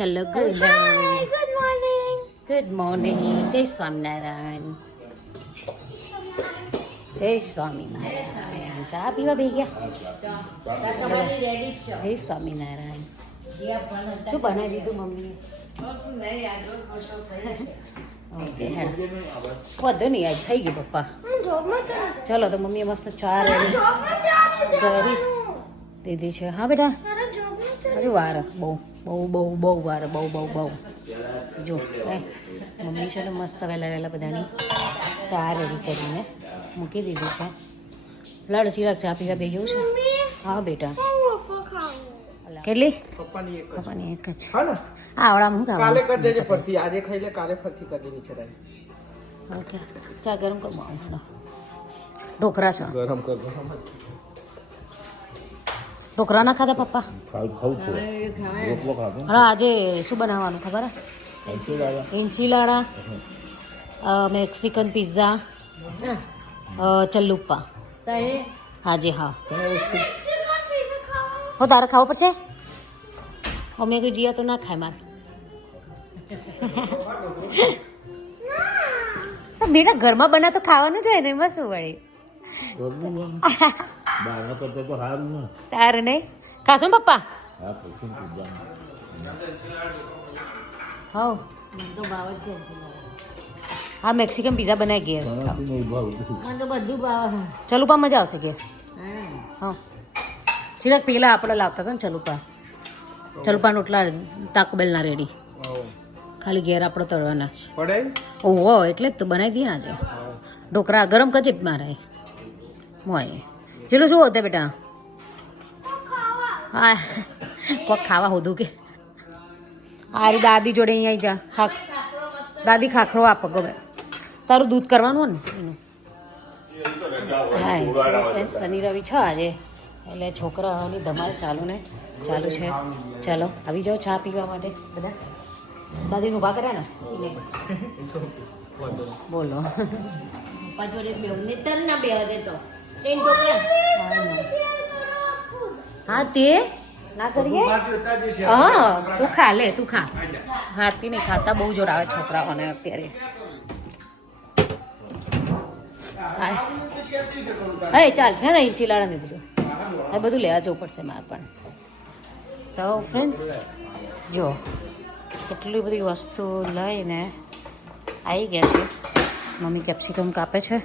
ચલો good morning. Good morning. જય સ્વામિનારાયણ. જય સ્વામિનારાયણ. ચા પીવા બે ગયા. જય સ્વામિનારાયણ. શું બનાવી દીધું મમ્મીએ? ઓકે હેડ વધુ નહીં આજ થઈ ગયું પપ્પા. ચલો તો મમ્મીએ મસ્ત ચા રેડી કરી દીધી છે. હા બેટા અરે વાર બહુ બહુ બહુ બહુ વાર બહુ જો મમ્મી છે ને મસ્ત વહેલા બધાની ચા રેડી કરીને મૂકી દીધી છે. લડ ચિરાગ ચા પીવા બે ગયું છે. હા બેટા કેટલી પપ્પાની એક જ આવડા હું કાલે કરી દેજે ફરતી આજે ખાઈ લે કાલે ફરતી કરી દેની છે. ઓકે ચા ગરમ કર ઢોકરા છે ગરમ કર ઢોકરા ના ખાધા પપ્પા? ખાવું હા આજે શું બનાવવાનું ખબર હે? ઇન્ચીલાડા, મેક્સિકન પિઝા, ચલ્લુપ્પા. હાજી હા હો તારે ખાવું પડશે. અમે કોઈ જીયા તો ના ખાય મારે. બેટા ઘરમાં બના તો ખાવાનું જ હોય ને એમાં શું વળી. તારે નહીં ખાશો ને પપ્પા? હા હા મેક્સિકન પિઝા બનાવી ગયા. ચલુપા મજા આવશે કે હા ચિરાગ પેલા આપણે લાવતા હતા ને ચલુપા રોટલા તાકોબેલના રેડી ખાલી ઘેર આપણે તળવાના છે. ઓહો એટલે જ તો બનાવી દઈએ આજે. ઢોકરા ગરમ કચી મારે હોય ચલો શું હોતે બેટા? હા કોક ખાવા હોતું કે આરી દાદી જોડે અહીંયા આવી જા. દાદી ખાખરો આપો ગમે તારું દૂધ કરવાનું ને એનું. હા ફ્રેન્ડ શનિ રવિ છે આજે એટલે છોકરાઓની ધમાલ ચાલુ છે. ચાલો આવી જાઓ ચા પીવા માટે બધા. દાદીને ઊભા કર્યા ને બોલો. હા તે ના કરીએ. હા તું ખા લે તું ખા. હાથી નહીં ખાતા બહુ જોર આવે છોકરાઓને અત્યારે. હા ચાલ છે ને ઇંચીલાડા ને બધું એ બધું લેવા જવું પડશે મારે પણ. તો ફ્રેન્ડ્સ જો કેટલી બધી વસ્તુ લઈને આવી ગયા છે. મમ્મી કેપ્સિકમ કાપે છે.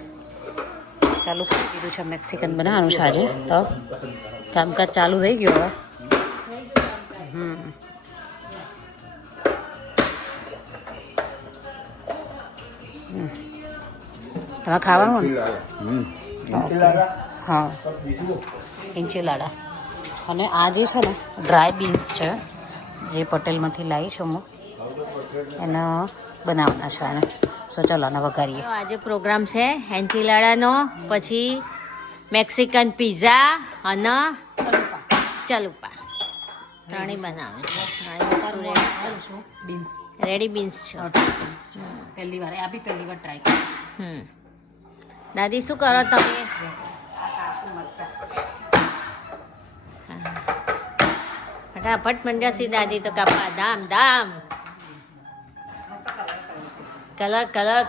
ચાલુ કરી દીધું છે મેક્સિકન બનાવવાનું છે આજે તો કામકાજ ચાલુ થઈ ગયું હવે. તમે ખાવાનું ને? હા ઇંચીલાડા અને આ જે છે ને ડ્રાય બીન્સ છે જે પટેલમાંથી લાવી છું હું એને બનાવવાના છે આને. સો ચલો આને વઘારીએ. આજે પ્રોગ્રામ છે એન્ચીલાડાનો પછી મેક્સિકન પિઝા અને ચલુપા ત્રણેય બનાવે બીન્સ રેડી બીન્સ છે. પહેલી વાર આ બી પહેલી વાર ટ્રાય કરી. દાદી શું કરો તમે? ફટાફટ મંડ્યા દાદી તો કાપા ધામ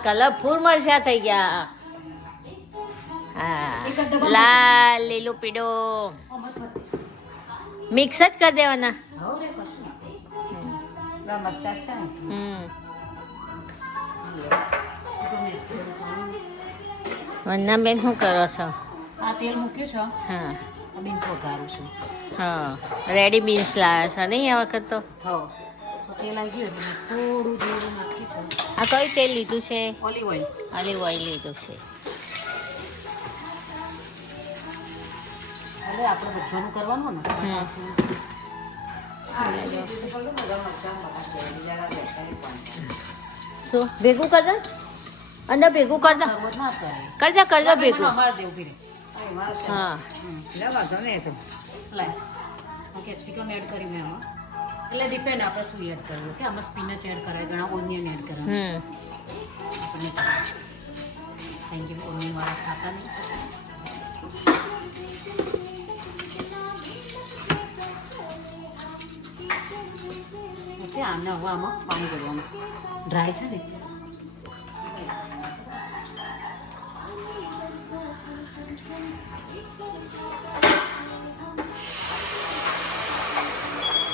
કલર ફૂલ મરચા થઈ ગયા. હા લાલ લીલો પીળો મિક્સ જ કરી દેવાના. વંદના બેન શું કરો છો? આ તેલ મૂક્યું છો. હા બીન્સ વઘારું છું. હા રેડી બીન્સ લાવ્યા છો નહીં આ વખત તો? હા તેલ આવી ગયું એટલે થોડું જેવું નાખ્યું છે. આ કયું તેલ લીધું છે? ઓલિવ ઓઇલ લીધું છે. હવે આપણે બધાનું કરવાનું ને. શું ભેગું કર દે અંદર ભેગું કર દે કરજા ભેગું. હા કેપ્સિકમ એડ કરી મેં આમાં એટલે ડિપેન્ડ આપણે શું એડ કરવું કે આમાં સ્પિનચ એડ કરાય ઘણા ઓનિયન એડ કરાય. આપણને થેન્ક યુ ઓનિયન વાળા ખાતા નહીં. છે આને હવે આમાં પાણી ભરવાનું ડ્રાય છે ને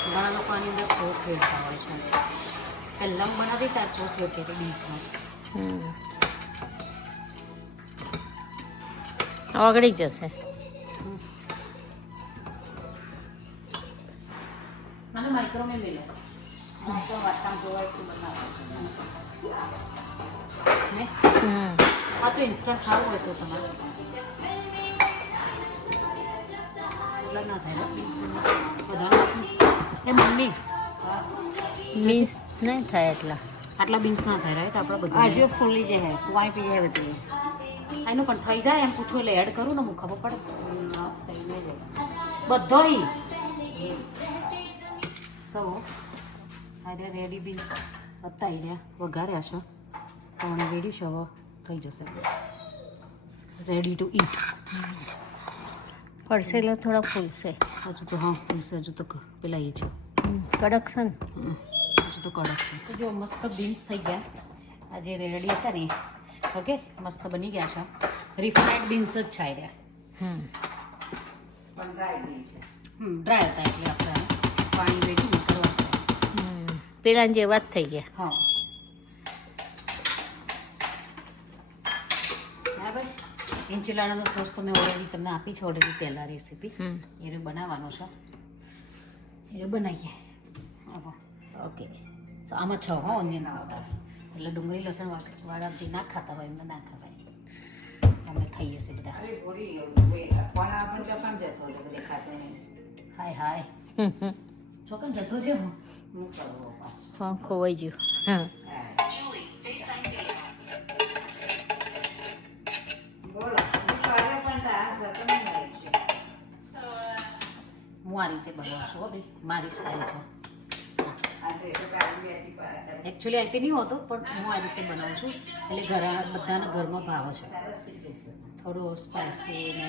ઘણા લોકો આની અંદર સોસ વેચતા હોય છે પહેલાં બનાવી ત્યાં સોસ વેચી હતી ડીશમાં ઓગળી જશે. મને માઇક્રો में मिले माइक्रो वाटकाम जो है ને આ તો ઇન્સ્ટન્ટ ખાવું હોય તો તમારે એટલા ના થાય વધારે એ મમ્મી મીન્સ નહીં થાય એટલા. આટલા બીન્સ ના થાય રાઈટ આપણે બધું હજુ ફૂલી જાય કુવાઈ પી જાય બધી. એનું પણ થઈ જાય એમ પૂછું એટલે એડ કરું ને હું ખબર પડે બધો સો અરે રેડી બીન્સ હતા રહ્યા વઘાર્યા છે પણ રેડી છે હવે થઈ જશે રેડી ટુ ઈટ. પડશે એટલે થોડા ફૂલશે. હજુ તો હા ફૂલશે હજુ તો પેલા એ છે કડક છે ને. હજુ તો કડક છે તો જો મસ્ત બીન્સ થઈ ગયા આ જે રેડી હતા ને ઓકે મસ્ત બની ગયા છે રિફાઈન્ડ બીન્સ જ છે રહ્યા પણ ડ્રાય બીન્સ છે ડ્રાય હતા એટલે આપણે પાણી વેઠી કરવા પેલા જેવા જ થઈ ગયા. હા બરાબર એન્ચિલાડાનો સોસ તો મેં ઓલરેડી તમને આપી છે ઓલરેડી પહેલાં રેસીપી એને બનાવવાનો છે એને બનાવીએ ઓકે તો આમાં 6 હો ઓનિયન પાવડર એટલે ડુંગળી લસણ વાળા જે ના ખાતા હોય એમને ના ખવાય અમે ખાઈએ છીએ બધા હાય હાય ચોકન જતો રહ્યો ફોન ખોવાઈ ગયું. હા હું આ રીતે બનાવું છું હો ભાઈ મારી સ્ટાઇલ છે એકચ્યુઅલી આથી નહીં હોતો પણ હું આ રીતે બનાવું છું એટલે બધાના ઘરમાં ભાવે છે થોડું સ્પાઇસી ને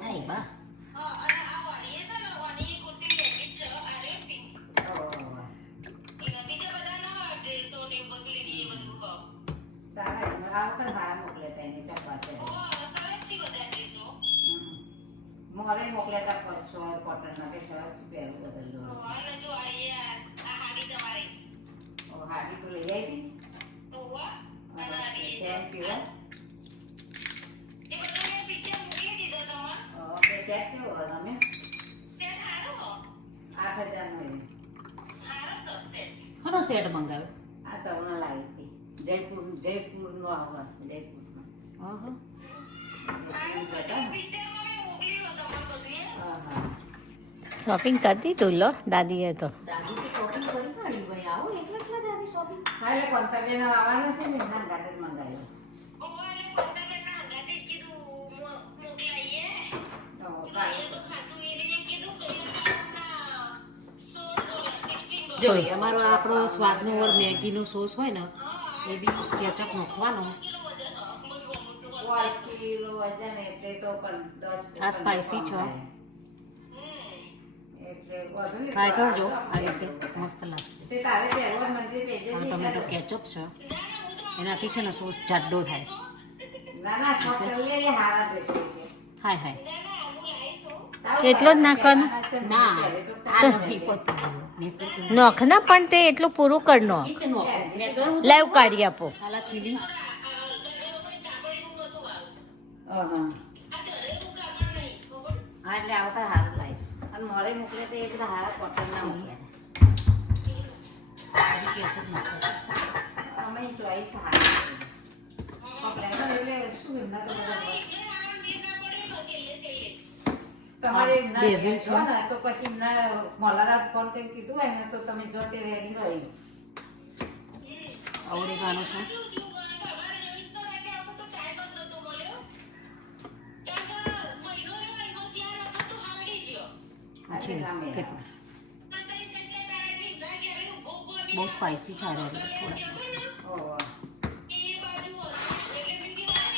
આઈ બા મોરે મોકલ્યા હતા પરસો કોટન માટે સરસ પહેરું બદલ્યું હાડી તો લઈ આવી થેન્ક યુ ઓકે સેટ કેવો તમે 8,000 નો ઘણો સેટ મંગાવ્યો આ તો હમણાં લાવી હતી જયપુર નો આવવા જયપુર હા શોપિંગ કરતી તું લો દાદીએ તો. દાદી તો શોપિંગ કરી કાઢી ભાઈ આવો એટલા દાદી શોપિંગ હા એટલે કોંતાબેન આવવાના છે ને એના ગાતે જ મંગાવ્યો જો અમારો આપણો સ્વાદનો ઓર મેગીનો સોસ હોય ને એ બી કેચઅપ નાખવાનો આ સ્પાઇસી છે ટ્રાય કરજો આ રીતે મસ્ત લાગશે આ ટમેટો કેચઅપ છે એનાથી છે ને સોસ જાડો થાય હાય હાય એટલો જ નાખવાનો. ના આ નથી પતું નોખ ના પણ તે એટલું પૂરું કર નો. લાઈવ કાઢી આપો. મસાલા ચીલી હા એટલે આ વખત સારું લાવીશ અને મોડે મોકલે તો એ બધા સારા કોટન ના મોકલ્યા કેચઅપ નાખો અમે ચોઈસ સારા એટલે શું એમના તો તમારે બેઝિલ છે ને તો પછી ના મોલારા ફોન કરી કીધું હોય ને તો તમે જો તે રેડી રહી ઓરેગાનો છે ચીલી કેટલું બહુ સ્પાઇસી છે થોડા ઓહો.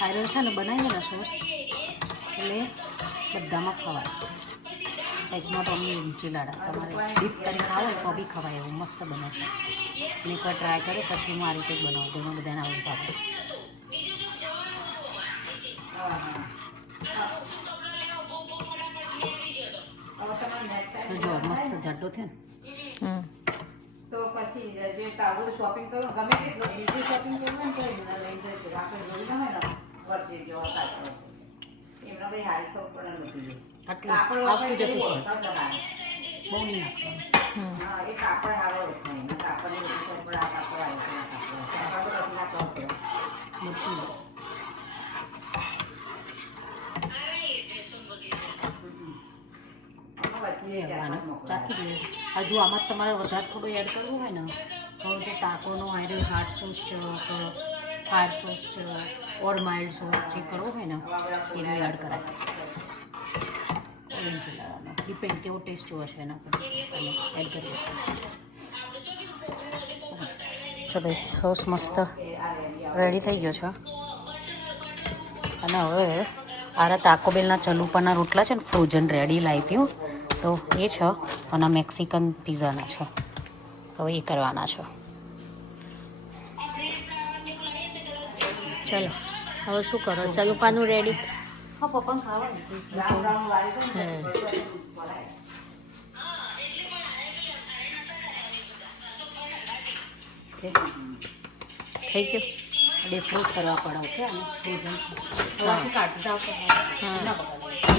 આયરો છે ને બનાવીએ ને સોસ એટલે બધામાં ખવાય. એકમાં તો અમને ચીલાડા તમારે ડીપ કરી ખાવ હોય તો બી ખવાય એવું મસ્ત બને છે. અને એકવાર ટ્રાય કરે પછી હું આ રીતે જ બનાવું ઘણું બધાને આવું ભાવે. તો જો મસ્ત જાડો થયો ને. હમ. તો પછી જે કાબુ શોપિંગ કરો ગમે તે બીજી શોપિંગ કરવું ને તો એમને લઈ જજો. આપણે જોઈ ન હોય ને વર્ષે જો કાચો એમનો કઈ હારી ખબર પડે નથી. આટલું કાપડ આવતું જતું છે વાપરે બહુ નહીં નાખવાનું. હા એ કાપડ હારો નહીં કાપડની બધી ખબર આ કાપડ આવી છે કાપડ રચના કરતો મરચું લો. ચાખી દઈએ. હજુ આમાં તમારે વધારે થોડું એડ કરવું હોય ને તો જે તાકોનો આયરન હાર્ટ સોસ છે કે ફાયર સોસ છે ઓર માઇલ્ડ સોસ જે કરવો હોય ને એનું એડ કરાય. ઓરેન્જ ચીલાડાનો ડિપેન્ડ કેવો ટેસ્ટ જોવો છે એના પર એડ કરીએ. ચલો સોસ મસ્ત રેડી થઈ ગયો છે. અને હવે આરા તાકોબેલના ચલુપાના રોટલા છે ને ફ્રોઝન રેડી લાવી હતી તો એ છે અને મેક્સિકન પિઝાના છે. હવે એ કરવાના છે. ચલો હવે શું કરો ચલુપાનું રેડી. હા પપ્પા ખાવા રાઉન્ડ વાળી તો ને હમ. થઈ ગયું. ડિફ્રોઝ કરવા પડે ઓકે અને ફ્રોઝન છે તો આખું કાઢી દાવ તો ના બગાડે.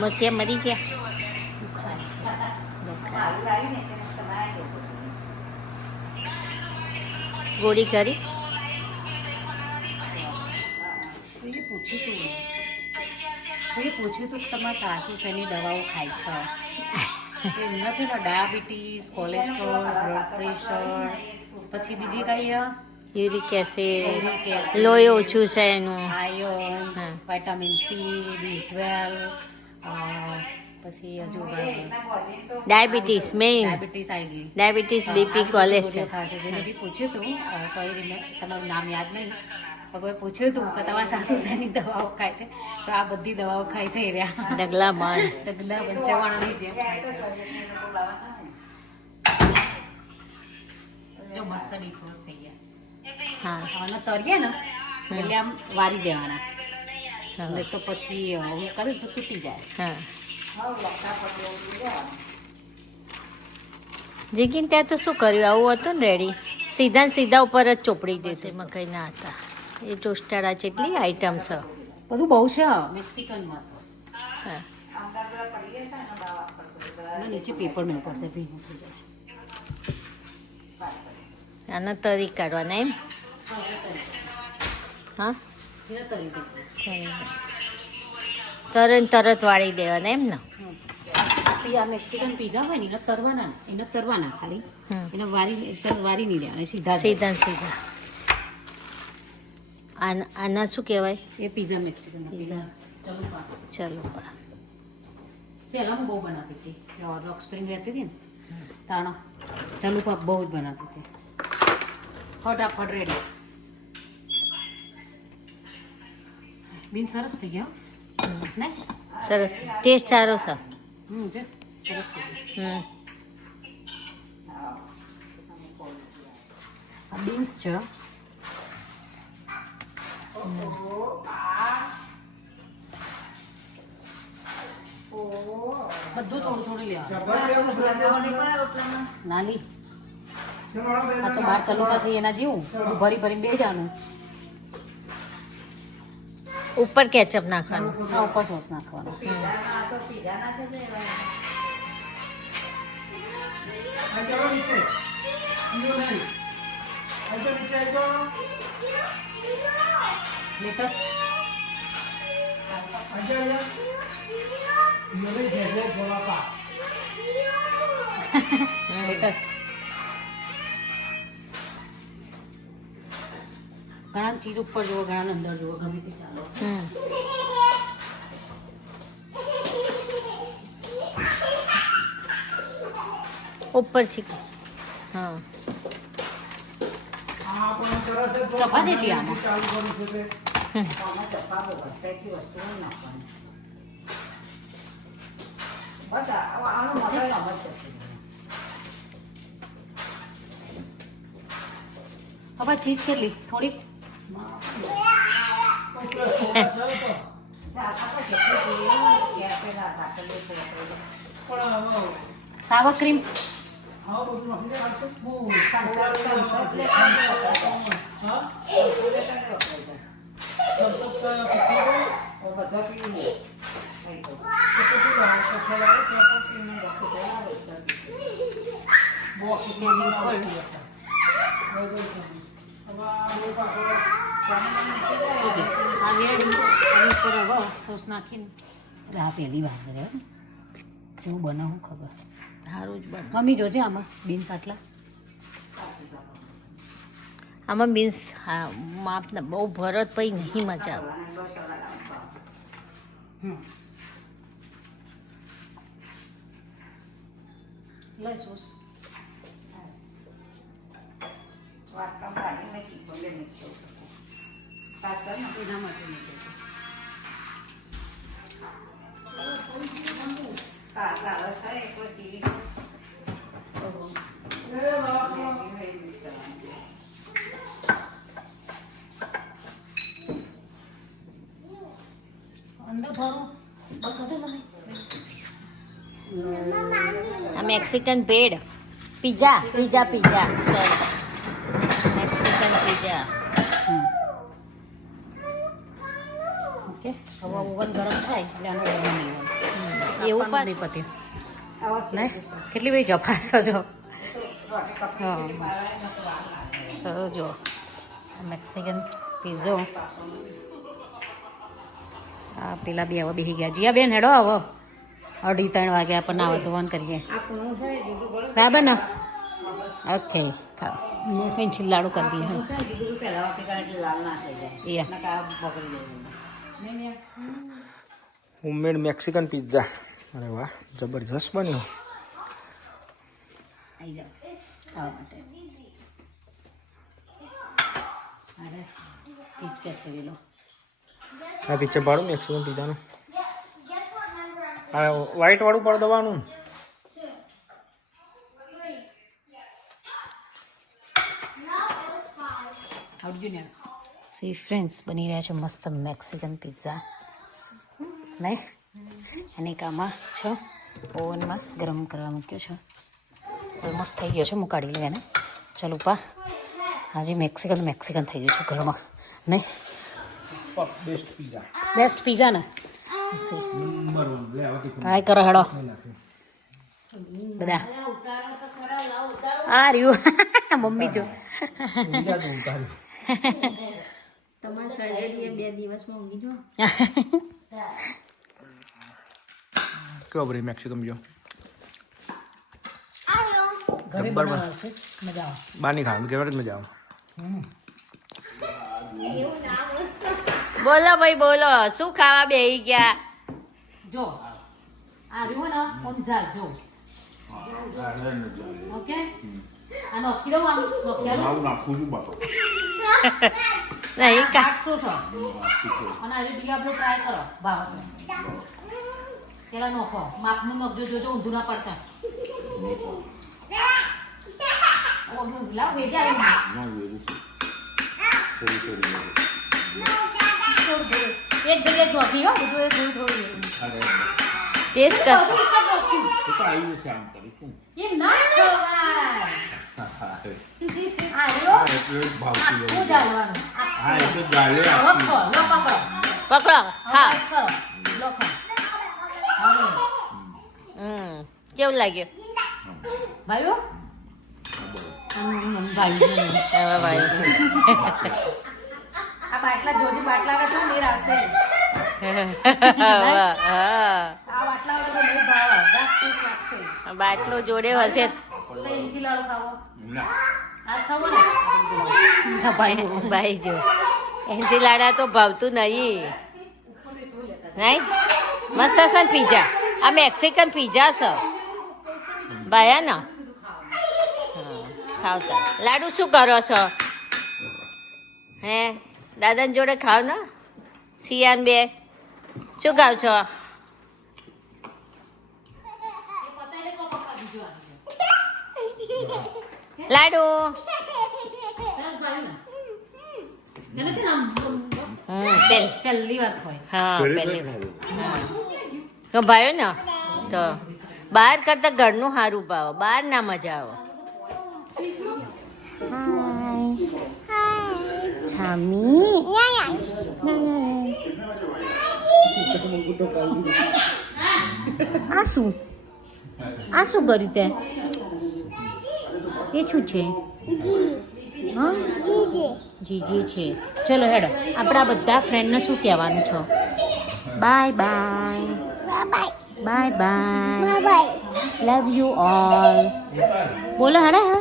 મધ્ય મરી ગયા. આવી લાવી ને તેને તમારે જવું. ગોળી કરી. પૂછ્યું તું કે તમારા સાસુ શેની દવાઓ ખાય છે. એમના છે ને ડાયાબિટીસ કોલેસ્ટ્રોલ બ્લડ પ્રેશર પછી બીજી કઈ યુરિક એસિડ યુરિક એસિડ, લોહી ઓછું છે એનું. આયર્ન હા. વિટામિન સી B12 પછી હજુ ડાયાબિટીસ મેઇન. ડાયાબિટીસ આવી ગઈ. Diabetes BP cholesterol. થશે જેને બી પૂછ્યું હતું સોરી તમારું નામ યાદ નહીં પણ પૂછ્યું હતું કે તમારા સાસુ શેની દવાઓ ખાય છે તો આ બધી દવાઓ ખાય છે એ રહ્યા ડગલા બાંધ. ડગલા બંચવાણાની જેમ ખાય છે. જો મસ્ત ડીફ્રોઝ થઈ ગયા. હા અને તરીએ ને એટલે આમ વારી દેવાના હા એટલે તો પછી હું કરું તો તૂટી જાય. હા. જીગીન ત્યાં તો શું કર્યું આવું હતું ને રેડી સીધા ને સીધા ઉપર જ ચોપડી દીધું. એમાં કંઈ ના હતા. એ ટોસ્ટાડા જેટલી આઈટમ છે. બધું બહુ છે મેક્સિકનમાં તો. હા અને નીચે પેપર મેં પડશે ભીનું થઈ જાય છે. આના તરી કાઢવાના એમ. હા એને તરી દે. તરત વાળી દેવાના એમ ને. આ મેક્સિકન પીઝા હોય ને એને તરવાના ખાલી હમ. એને વારી નહીં દેવાના સીધા જ. સીધા ને સીધા. આના શું કહેવાય. એ પીઝા મેક્સિકન પીઝા. ચલો ચલો બા. પહેલાં હું બહુ બનાવતી હતી રોક સ્પ્રિંગ રહેતી હતી ને તાણો ચાલુ પાક બહુ જ બનાવતી હતી. ફટાફટ રેડી. બીન સરસ થઈ ગયા ને. સરસ ટેસ્ટ સારો છે. જો સરસ થઈ ગયું. હમ. આ બીન્સ છે. બધું થોડું થોડું લેવાનું. નાલી આ તો બહાર ચાલુ થતી એના જેવું બધું ભરી ભરીને બે જવાનું. ઉપર કેચઅપ નાખવાનું. આ ઉપર સોસ નાખવાનો. લેટસ લેટસ ઘણા ચીજ ઉપર જુઓ, ઘણા અંદર જુઓ, ગમે તે ચાલો. ઉપર છે હા ચપા જેટલી આમાં આમાં ચપ્પા બહુ હશે એટલી વસ્તુ નહીં નાખવાની. બસ આનું મસાલો આમ જ છે. પપ્પા ચીજ કેટલી થોડીક સાવા ક્રીમ ઓકે આ વેડી આની ઉપર હવે સોસ નાખીને એટલે આ પહેલી વાર કરે જેવું બનાવું ખબર સારું જ બને મમ્મી જોજે આમાં બીન્સ આટલા આમાં મીન્સ હા માપના બહુ ભરત પછી નહીં મજા આવે લઈ સોસ વાટકામ કાઢીને ચીપોલે મિક્સ કરી શકો. સાત કરી નાખો. એના માટે મૂકે છે કાચા રસ થાય એટલો ચીલી સોસ. મિક્સ કરવાનું. અંદર ભરો બધું મને આ મેક્સિકન ભેળ pizza pizza pizza sorry Mexican pizza okay હવે ઓવન ગરમ થાય એટલે આનો બનાવી એવું પણ નહીં પતી આવા નહીં કેટલી બધી જફાશો જો રોટી કપી હા. ચીલી પાડવાની નથી વાર લાગે. સરસ જો મેક્સિકન પીઝો આ પેલા બી હવે બેસી ગયા જીયા બેન હેડો આવો 2:30 વાગે આપણને આવો તો ફોન કરીએ આ કૂણું છે દૂધ બોલો બરાબર ને ઓકે ખાઓ ફેન્સી લાડુ કરી દઈએ હા દૂધ પહેલા વાટી કરે એટલે લાલ ના થઈ જાય. Yeah. નકા બગડી જાય. Homemade Mexican pizza. અરે વાહ, જબરજસ્ત બન્યો. આવી જાઓ ખાવા માટે અરે ચીજ કેસે વેલો આ પીછે પાડું મેક્સિકન પિઝાનું. આ વ્હાઈટ વાળું પાડ દવાનું. આવડજો ને સી ફ્રેન્ડ્સ બની રહ્યા છે મસ્ત મેક્સિકન પિઝા નહીં અને કામાં છો ઓવનમાં ગરમ કરવા મૂક્યો છે ઓલમોસ્ટ થઈ ગયો છે હું કાઢી લઉં એને ચાલો પા આજે મેક્સિકન થઈ ગયું છે ઘરમાં નહીં બેસ્ટ પિઝા. બેસ્ટ પિઝા ને નંબર 1. લે આવા ટ્રાય કરો હેડો બધા આ રહ્યું મમ્મી જો તમારે સર્જરી 2 દિવસમાં ઊંઘી જો કેવો બરી મેક્સિકન પિઝા. ઘરે બનાવશે મજા આવે બાની ખાવાનું કેવી મજા આવે. બોલો ભાઈ બોલો શું ખાવા બેહી ગયા જો આ રહ્યું ને ઓમ જા જો ઓકે આ નોખી દઉં આમ નોખી નહીં કા 800 છે અને આજે ડિયાબ્લો ટ્રાય કરો ભાવ ચલા નોખો માપનું નોખજો જોજો ઊંધું ના પડતા લાવ ભેજા એક જગ્યાએ નોખી હો બધું થોડું ટેસ્ટ કરશો એ ના ખવાય આ રહ્યો આખું જાળવાનું લખો લો પકડો પકડો હા કરો લખો કેવું લાગ્યું ભાઈઓ ભાઈ હવે ભાઈ આ બાટલા જોજી બાટલા કે શું મેર આવશે હા આ બાટલા વગર તો બહુ ભાવ બાટલો જોડે હશે જ. ઇંચી લાડુ ખાવો ના આ ખાવો ને ભાઈ જો એન્જી લાડા તો ભાવતું નહીં. નહીં મસ્ત હશે ને પીઝા. આ મેક્સિકન પીઝા છે ભાયા ને. ખાવતા લાડુ શું કરો છો હે? દાદાની જોડે ખાવ ને. સિયાન બે શું ખાવ છો? લાડુ. એને છે ને આમ પહેલી વાર હોય હા પહેલી તો ભાઈ ને તો બહાર કરતા ઘરનું સારું ભાવ. બહાર ના મજા આવે. આ શું કર્યું તે? એ શું છે? હા જીજી છે. ચલો હેડો આપણા બધા ફ્રેન્ડને શું કહેવાનું છો? Bye bye bye bye love you all બોલો હેડો હેડો.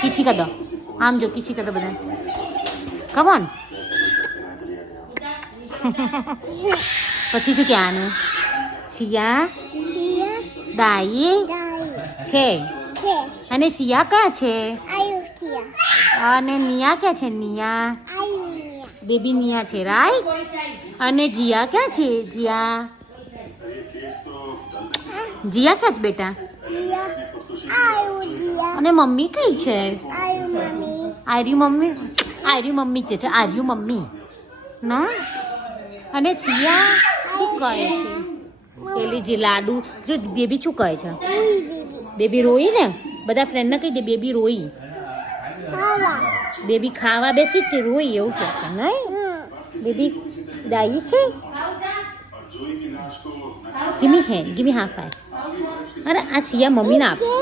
કીછી કર દો. આમ જો કીછી કર દો બધા. Come on. પછી શું કહેવાનું? સિયા દાઈ છે અને સિયા ક્યાં છે? અને નિયા ક્યાં છે? નિયા બેબી નિયા છે રાઈટ. અને જીયા ક્યાં છે? જીયા જીયા ક્યાં છે બેટા? અને મમ્મી કઈ છે? આર્યુ મમ્મી. આર્યુ મમ્મી કે છે. આર્યુ મમ્મી ના. અને સિયા શું કહે છે? પેલી જે લાડુ જો બેબી શું કહે છે? બેબી રોઈ ને. બધા ફ્રેન્ડને કહી દે બેબી રોઈ. બેબી ખાવા બેઠી કે રોઈ એવું કે છે નહીં? બેબી દાઈ છે. ગીમી હેન્ડ ગીમી હાફ ફાઈવ. અરે આ સિયા મમ્મીને આપશે.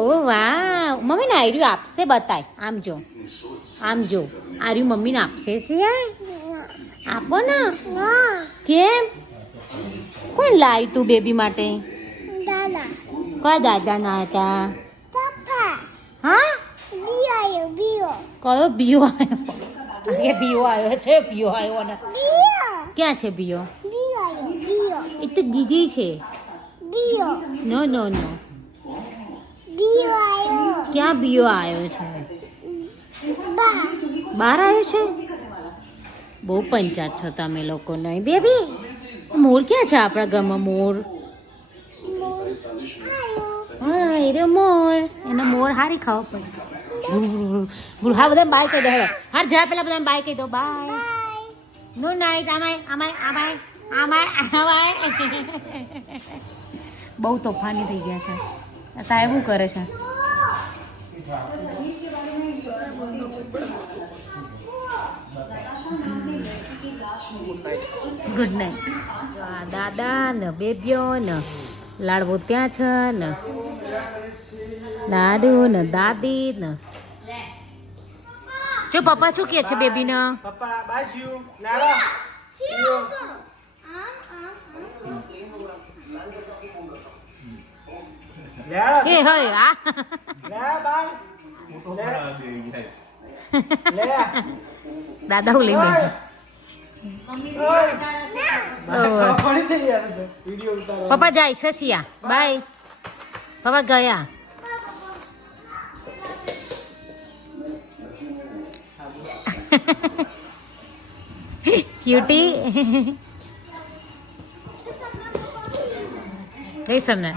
ઓ વાહ મમ્મીને આર્યું આપશે. બતાય આમ જો આમ જો આર્યું મમ્મીને આપશે. સિયા આપો ને. કેમ? કોણ લાવ્યું તું બેબી માટે? કયા દાદા ના હતા? હા કયો બીઓ આવ્યો? કે બીઓ આવ્યો છે? બીઓ આવ્યો ને ક્યાં છે બીઓ? એ તો દીદી છે. નો નો નો ક્યાં બીઓ આવ્યો છે? બહાર આવ્યો છે. બહુ પંચાયત છો તમે લોકો નહીં બેબી. મોર ક્યાં છે આપણા ઘરમાં? મોર હા એ રે મોર. એને મોર હારી ખાવા પડે. હા બધા બાય કહી દો. હા જા પેલા બધા બાય કહી દો. Bye good night. આમાય આમાય આમાય આમાય આમાય. બહુ તોફાની થઈ ગયા છે. સાહેબ શું કરે છે? Good night. દાદા ને બેબીઓ ને લાડવો ત્યાં છે ને દાદુ ને દાદી ને. જો પપ્પા શું કહે છે બેબીને? પપ્પા બાય યુ લાડો. એ હોય આ દાદા હું લઈ બેઠા. પપ્પા જાય છે સિયા. બાય. પપ્પા ગયા. ક્યુટી ગઈ સમને.